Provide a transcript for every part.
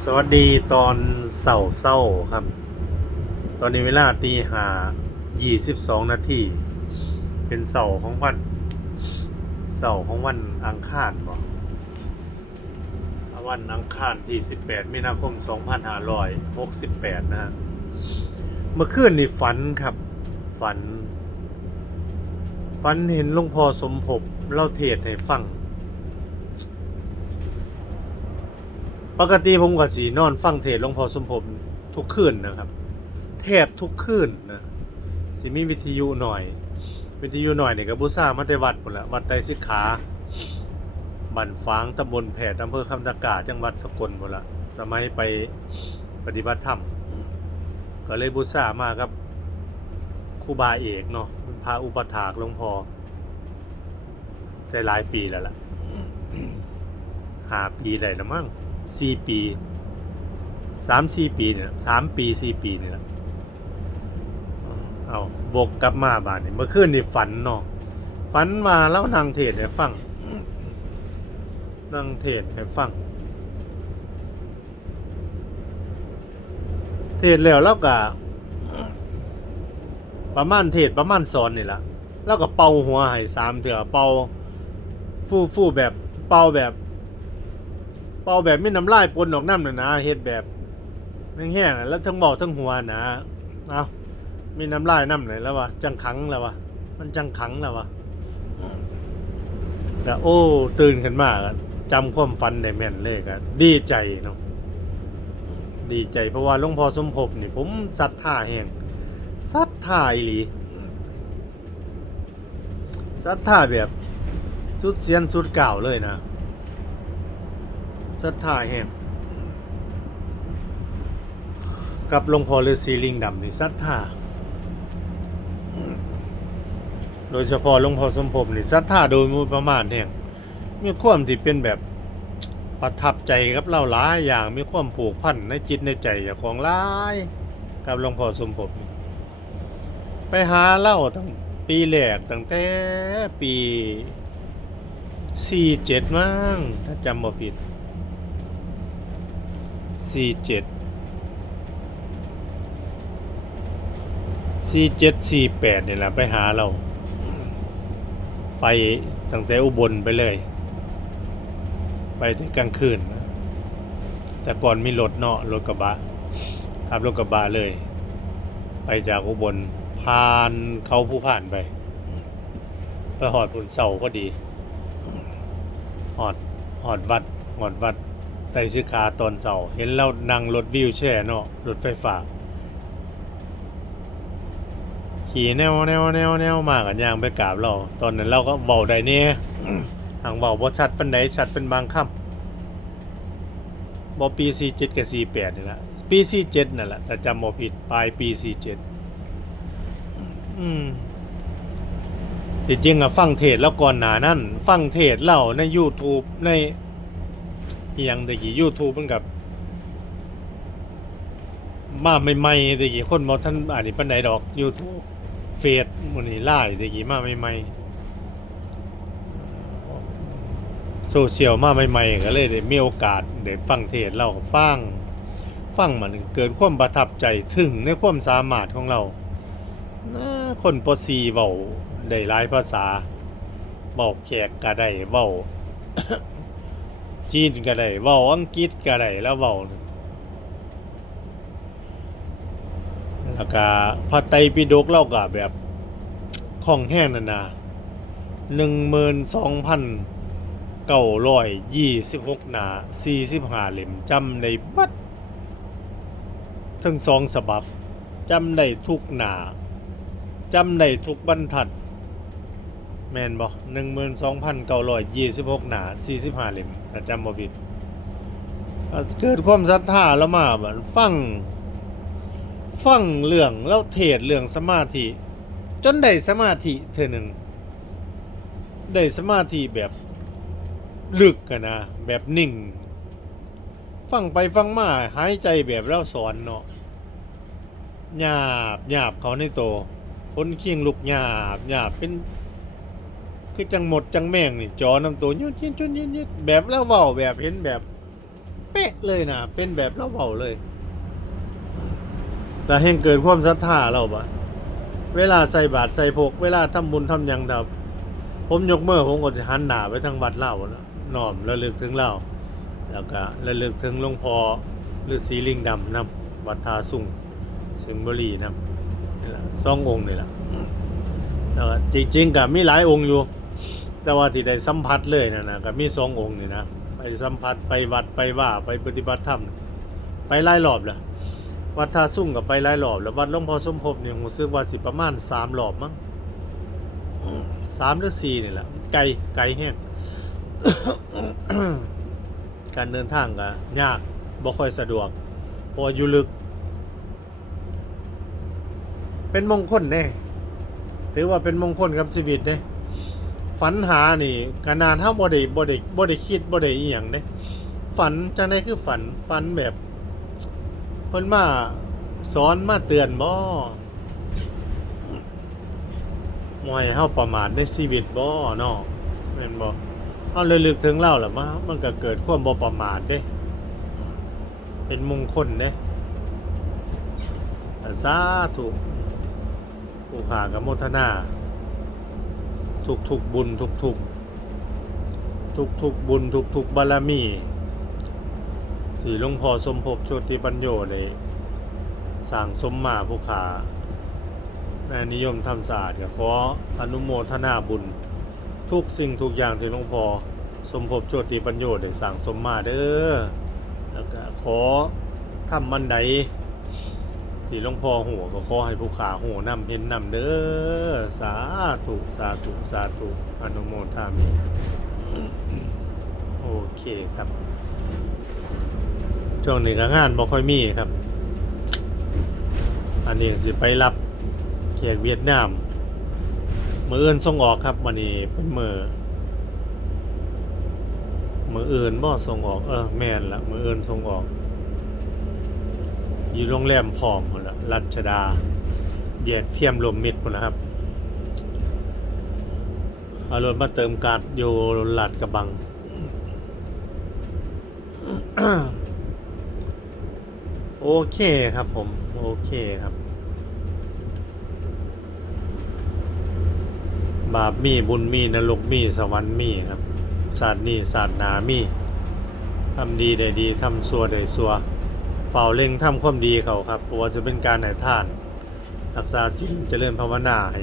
สวัสดีตอนเสาร์เศร้าครับ ตอนนี้เวลาตีหายี่สิบสองนาทีเป็นเสาร์ของวันเสาร์ของวันอังคารบ่วันอังคารที่สิบแปดมีนาคมสองพันห้าร้อยหกสิบแปดนะฮะเมื่อคืนนี่ฝันครับ ฝัน ฝันเห็นหลวงพ่อสมภพเล่าเทศให้ฟัง ปกติผมก็สีนอนฟังเทศหลวงพ่อสมภพทุกคืนนะครับ แทบทุกคืนนะสิมีวิทยุหน่อย วิทยุหน่อยเนี่ยก็บูซามาแต่วัดหมดละวัดไตสิกขาบันฟางตำบลแผดอำเภอคำตะกาจังหวัดสกลหมดละสมัยไปปฏิบัติธรรม ก็เลยบูซามาครับครูบาเอกเนาะพระอุปถากหลวงพ่อได้หลายปีแล้วล่ะหาปีได้ละมั้ง สี่ปีสามสี่ปีเนี่ยสามปีสี่ปีเนี่แหละเอาบกกลับมาบ้านเนี่ยเมื่อคืนนี่ฝันเนาะฝันมาแล้วนางเทศน์ให้ฟังนางเทศน์ให้ฟัง เทศแล้วแล้วก็ประมาณเทศประมาณสอนนี่ละแล้วก็เป่าหัวให้สามเถื่อเป่าฟู่ฟู่แบบเป่าแบบ เป่าแบบไม่น้ำลายปนออกน้ำน่ะนะเฮ็ดแบบแห้งๆน่ะแล้วทั้งเบาทั้งหัวนะเอาไมีน้ำลายน้ำไหนแล้ววะจังขังแล้ววะมันจังขังแล้ววะก็โอ้ตื่นขึ้นมากจำความฝันได้แม่นเลยก็ดีใจเนาะดีใจเพราะว่าหลวงพ่อสมภพนี่ผมศรัทธาแห่งศรัทธาอีหลีศรัทธาแบบสุดเสียนสุดเก่าเลยนะ ศรัทธาแห่งกับหลวงพ่อฤาษีลิงดำนี่ศรัทธาโดยเฉพาะหลวงพ่อสมภพนี่ศรัทธาโดยมุประมาณแห่งมีความที่เป็นแบบประทับใจกับเราหลายอย่างมีความผูกพันในจิตในใจเจ้างของหลายกับหลวงพ่อสมภพไปหาเล่าตั้งปีแรกตั้งแต่ปี47มั้งถ้าจำบ่ผิด สี่เจ็ดสี่เจ็ดสี่แปดนี่แหละไปหาเรา ไปตั้งแต่อุบลไปเลย ไปถึงกลางคืน แต่ก่อนมีรถเนาะรถกระบะขับรถกระบะเลย ไปจากอุบลผ่านเขาผู้ผ่านไปไปหอดผุนเสาพอดีหอดหอดวัดหอดวัด ไตรสิกาตอนเสาเห็นเรานั่งรถวิวแช่เนาะรถไฟฟ้าขี่แนวแนวแนวแนวมากันยางไปกราบเรา ตอนนั้นเราก็เบาได้เนี่ยห่างเบาบ่ชัดเป็นไหนชัดเป็นบางคำบอปีสี่เจ็ดกับสี่แปดนี่แหละปีสี่เจ็ดนั่นแหละแต่จำบ่ผิดปลายปีสี่เจ็ดอืมจริงอะฟังเทศแล้วก่อนหนานั่น ฟังเทศเล่าใน YouTube ใน อียงตะกี้ยูทูบมันกับมาใหม่ๆตะกี้คนบ่ท่านอ่านนี่ปานใดดอก YouTube เฟซมันนี่ไล่ตะกี้มาใหม่ๆโซเชียลมาใหม่ๆก็เลยได้มีโอกาสได้ฟังเทศน์เราฟังฟังมันเกิดความประทับใจถึงในความสามารถของเราคนปซีเว้าได้หลายภาษาเว้าแขกก็ได้เว้า จีนก็ได้เว้าอังกฤษก็ได้แล้วเว้าแล้วก็พระไตรปิฎกเราก็แบบคล่องแห้งนั่นนะหนึ่งหมื่นสองพันเก้าร้อยยี่สิบหกหนาสี่สิบห้าเล่มจำในบัดทั้งสองฉบับจำได้ทุกหนาจำได้ทุกบรรทัด แมนบ่หนึ่งหมื่นสองพันเก้าร้อยยี่สิบหกหนาสี่สิบห้าเล่มถ้าจำบ่ผิดเอ่อเกิดความศรัทธาแล้วมาบัดฟัง ฟังเรื่องแล้วเทศเรื่องสมาธิ จนได้สมาธิเธอหนึ่งได้สมาธิแบบลึกกันนะแบบนิ่ง ฟังไปฟังมาหายใจแบบเราสอนเนาะหยาบหยาบเขาในโตคนเคียงลุกหยาบหยาบเป็น คือจังหมดจังแม่งนี่จอน้ำตัวยุดยิดยุดยิดยิดแบบแล้วเว้าแบบเห็นแบบ เป๊ะเลยนะเป็นแบบเราเบาเลย แต่แห่งเกิดความศรัทธาเราบะเวลาใส่บาตรใส่พก เวลาทำบุญทำยังดับผมยกเมือผมก็จะหันหน้าไปทางวัดเล่านะน้อมระลึกถึงเล่าแล้วก็ระลึกถึงหลวงพ่อฤาษีลิงดำนํวัดทาสุงสิงบุรีนํนี่ล่ะสององค์นี่แหละแล้วจริงๆก็มีหลายองค์อยู่ แต่ว่าที่ได้สัมผัสเลยนะนะก็มีสององค์นี่นะไปสัมผัสไปวัดไปว่าไปปฏิบัติธรรมไปหลายรอบล้ววัดท่าสุ่งกับไปหลายรอบแล้ววัดหลวงพ่อสมภพเนี่ยผมซื้อว่าสิประมาณสามรอบมั้งสามหรือสี่นี่แหละไกลไกลแห้งการเดินทางก็ยากบ่ค่อยสะดวกพราะว่าอยู่ลึก เป็นมงคลแน่ถือว่าเป็นมงคลกับชีวิตเน่ ฝันหานี่ขนาดถ้าบ่ได้บ่ได้บ่ได้คิดบ่ได้อีหยังเด้ฝันจังได๋คือฝันฝันแบบเพิ่นมาสอนมาเตือนบ่บ่ให้เฮาประมาทในชีวิตบ่เนาะแม่นบ่เฮาระลึกถึงเล่าล้วมามันก็เกิดความบ่ประมาทเด้ เป็นมงคลเด้สาธุผู้ขากับโมทนา ทุกทุกบุญทุกทุกทุกทุกบุญทุกทุกบารมีที่หลวงพ่อสมภพโชติปัญโยเลยสร้างสมมาผู้ขาแม่นิยมทำสตร์ก็ขออนุโมทนาบุญ ทุกสิ่งทุกอย่างที่หลวงพ่อสมภพโชติปัญโยได้สร้างสมมาเด้อแล้วก็ขอทำมันใด ที่หลวงพ่อหัวก็ขอให้ผู้ขาหัวนำเห็นนำเด้อสาธุสาธุสาธุอนุโมทามิโอเคครับช่วงนี้ก็งานบ่ค่อยมีครับ อันนี้สิไปรับแขกเวียดนามมืออื่นส่งออกครับวันนี้เป็นมือมืออื่นบ่ส่งออกเออแม่นละมืออื่นส่งออก อยู่โรงแรมพร้อมหมดละรัชดาแยกเทียมรวมมิตรหมดนะครับเอารถมาเติมกาดอยู่ลาดกระบัง โอเคครับผม โอเคครับ บาปมีบุญมีนรกมีสวรรค์มีครับศาสตร์นี่ศาสตร์นามีทำดีได้ดีทำชั่วได้ชั่ว เฝ้าเล็งทำความดีเขาครับเพราะว่าจะเป็นการให้ทาน รักษาศีลเจริญภาวนาให้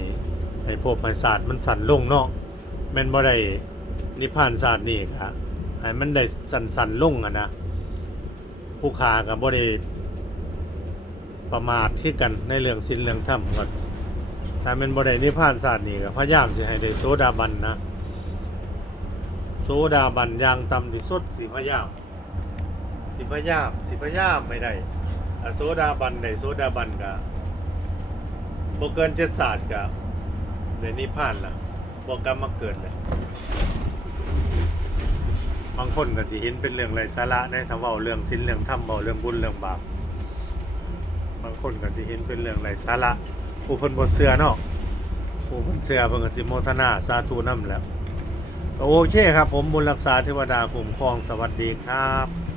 ให้พวกให้ศาสตร์มันสั่นลงเนาะแม่นบ่ได้นิพพานศาสตร์นี่ครับให้มันได้สั่นสั่นลงอะนะผู้ขากับบ่ได้ประมาทคือกันในเรื่องศีลเรื่องธรรมก็ถ้าแมันบ่ได้นิพพานศาสตร์นี่ก็พยายามสิให้ได้โสดาบันนะโสดาบันอย่างต่ำที่สุดสิพยายาม สิพยายามสิพยายามไม่ได้อะโซดาบันได้โซดาบันก็บ่เกินเจ็ดศาสตร์ก็ในนิพพานล่ะบ่กลับมาเกิดเลยบางคนก็สิเห็นเป็นเรื่องไร้สาระในถ้าเว้าเรื่องศีลเรื่องธรรมเว้าเรื่องบุญเรื่องบาปบางคนก็สิเห็นเป็นเรื่องไร้สาระผู้เพิ่นบ่เชื่อเนาะผู้เพิ่นเชื่อเพิ่นก็สิโมทนาสาธุนำแหล้วโอเคครับผมบุญรักษาเทวดาคุ้มครองสวัสดีครับ